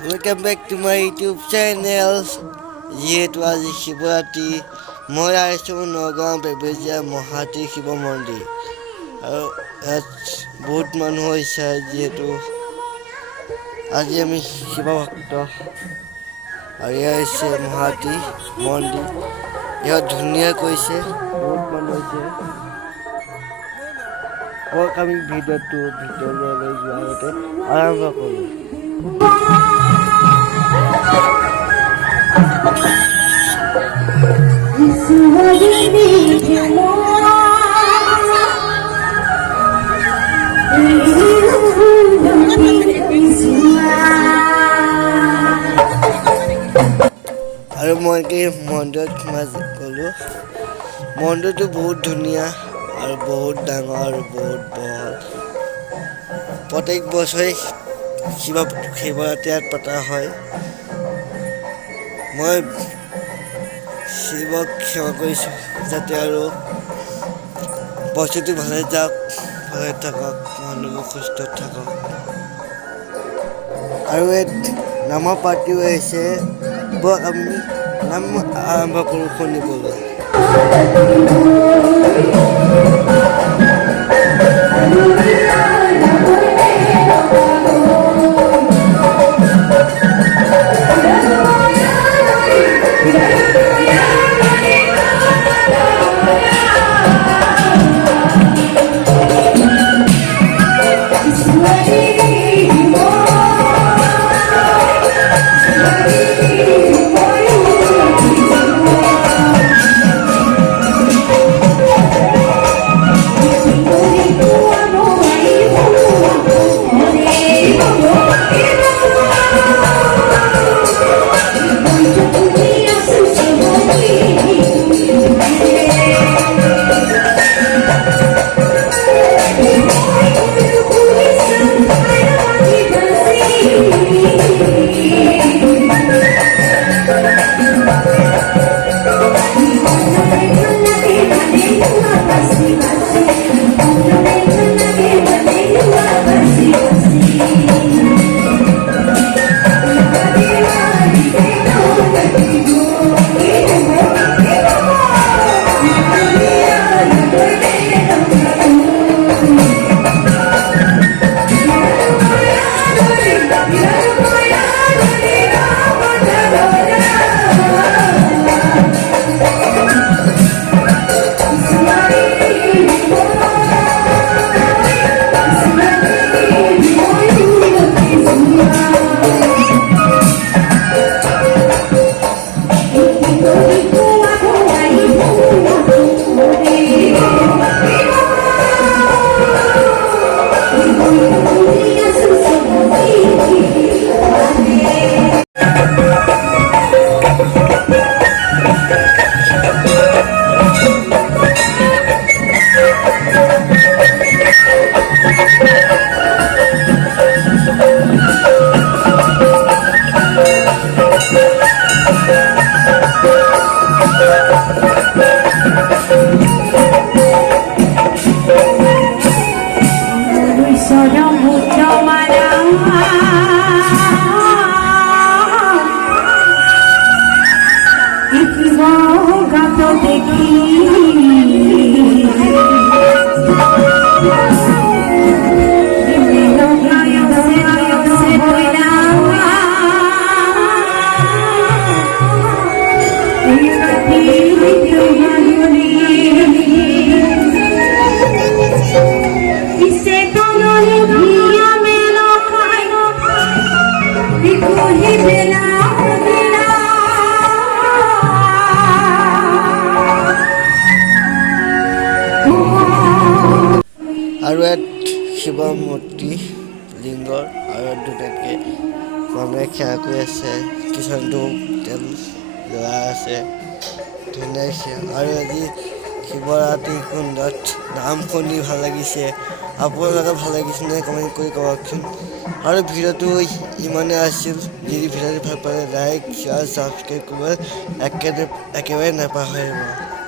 Welcome back to my YouTube channel. যিহেতু আজি শিৱৰাত্ৰি মই আহিছোঁ নগাঁও বেবেজীয়া মহাতি শিৱ মন্দিৰ আৰু ইয়াত বহুত মানুহ হৈছে যিহেতু আজি আমি শিৱ ভক্ত আৰু এয়া হৈছে মহাতি মন্দিৰ ইয়াত ধুনীয়া কৈছে বহুত মানুহ হৈছে আমি ভিডিঅ'টো ভিতৰলৈ যোৱাৰ আগতে আৰম্ভ কৰোঁ আৰু মই মন্দিৰত সোমাই গ'লোঁ মন্দিৰটো বহুত ধুনীয়া আৰু বহুত ডাঙৰ আৰু বহুত বহল প্ৰত্যেক বছৰে শিৱৰাত্ৰি ইয়াত পতা হয় মই শিৱক সেৱা কৰিছোঁ যাতে আৰু বস্তুটো ভালে যাওক ভালে থাকক মানুহবোৰ সুস্থ থাকক আৰু ইয়াত নামৰ পাৰ্টিও আহিছে আমি নাম আৰম্ভ কৰোঁ শুনিবলৈ আৰু ইয়াত শিৱ মূৰ্তি লিংগৰ আৰু দুটাকে মানুহে সেৱা কৰি আছে কিছুমানটো তেল লোৱা আছে ধুনীয়া আৰু আজি শিৱৰাত্ৰি কুণ্ডত নাম শুনি ভাল লাগিছে আপোনালোকে ভাল লাগিছে নে কমেণ্ট কৰি ক'বচোন আৰু ভিডিঅ'টো ইমানে আছিল যদি ভিডিঅ'টো ভাল পালে লাইক শ্বেয়াৰ ছাবস্ক্ৰাইব কৰিব একেবাৰে নাপাহৰিব